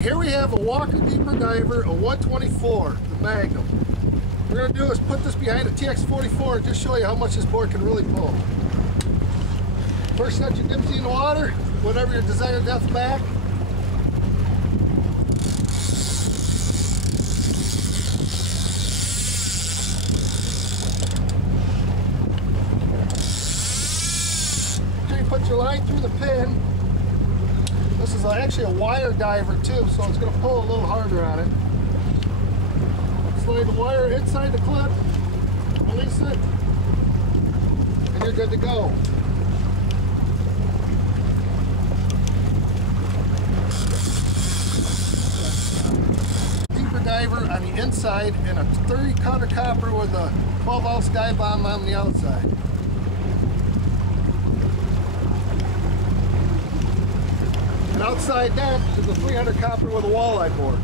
Here we have a Walker Deeper Diver, a 124, the Magnum. What we're going to do is put this behind a TX44 and just show you how much this board can really pull. First, set your dipsy in the water, whatever your desired depth back. Put your line through the pin. This is actually a wire diver too, so it's going to pull a little harder on it. Slide the wire inside the clip, release it, and you're good to go. Deeper diver on the inside and a 30 counter copper with a 12-ounce sky bomb on the outside. And outside that is a 300 copper with a walleye board.